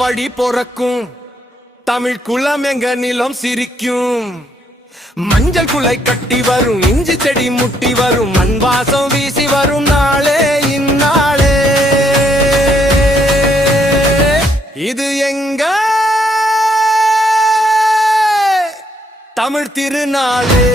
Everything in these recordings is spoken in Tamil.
வழி பொறக்கும் தமிழ் குளம் எங்க நிலம் சிரிக்கும். மஞ்சள் குலை கட்டி வரும், இஞ்சி செடி முட்டி வரும், மண் வாசம் வீசி வரும் நாளே இந்நாளே. இது எங்க தமிழ் திருநாளே.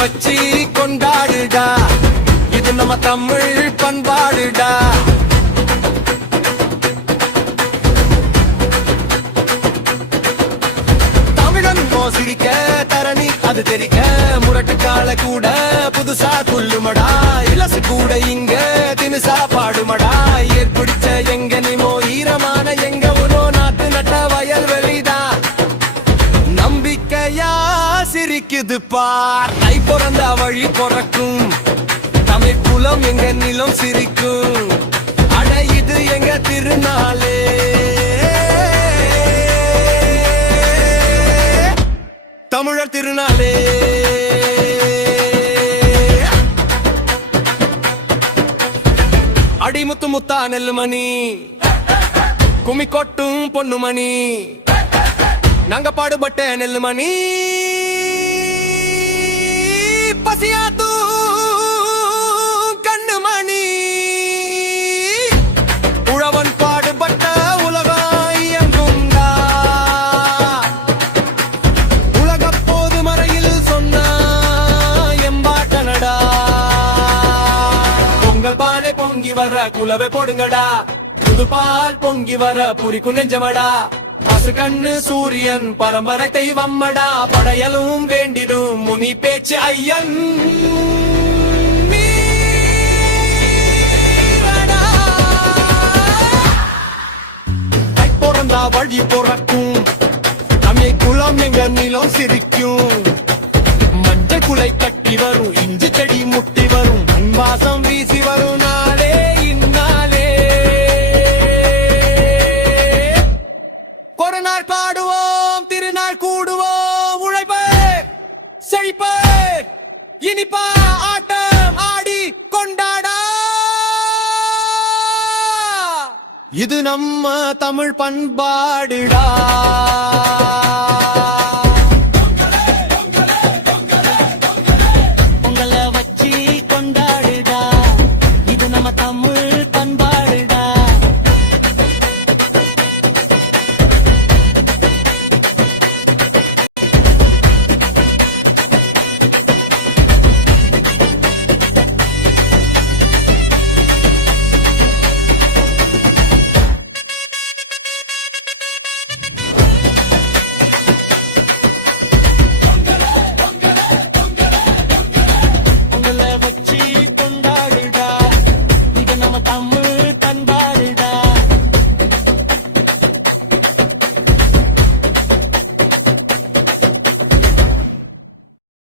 வச்சி கொண்டாடுடா, இது நம்ம தமிழ் பண்பாடுடா. தமிழன் மோசிரிக்க தரணி அது தெரிக்க, முரட்டு கால கூட புதுசா துள்ளுமடா. இலசு கூட இங்க தினுசா பாடுமடா. ஏற்படுச்ச எங்க நிமோ ஈரமான எங்க ஒரு நாட்டு நட்ட வயல் வெளிதா. நம்பிக்கையா சிரிக்குது பார், தை பிறந்தா வழி பொறக்கும், தமிழ் குலம் எங்க நிலம் சிரிக்கும். அட இது எங்க திருநாளே. தமிழர் திருநாளே. அடிமுத்து முத்தா நெல்லுமணி, கும்மி கொட்டும் பொண்ணுமணி, நாங்க பாடுபட்ட நெல்லுமணி. பசியாத்து கண்ணுமணி, உழவன் பாடுபட்ட உலகம் இயங்குங்கா. உலக போது மறையில் சொன்ன எம்பாட்டனடா. பொங்கல் பானை பொங்கி வர குலவை போடுங்கடா. புதுபால் பொங்கி வர புரிக்கும் நெஞ்சமடா. கண்ணு சூரியன் பரம்பரை தெய்வம்மடா. படையலும் வேண்டிடும் முனி பேச்சு ஐயன். பிறந்தா வழி பொறக்கும், தமிழ் குலம் எங்க நிலம் சிரிக்கும். மஞ்சள் குலை கட்டி வரும், இஞ்சி செடி முட்டி வரும், மண் வாசம் வீசி வரும் நாளே இந்நாளே. ஒரு நாள் பாடுவோம், திருநாள் கூடுவோம், உழைப்பே செழிப்பே இனிப்பா ஆட்டம் ஆடி கொண்டாடா. இது நம்ம தமிழ் பண்பாடுடா.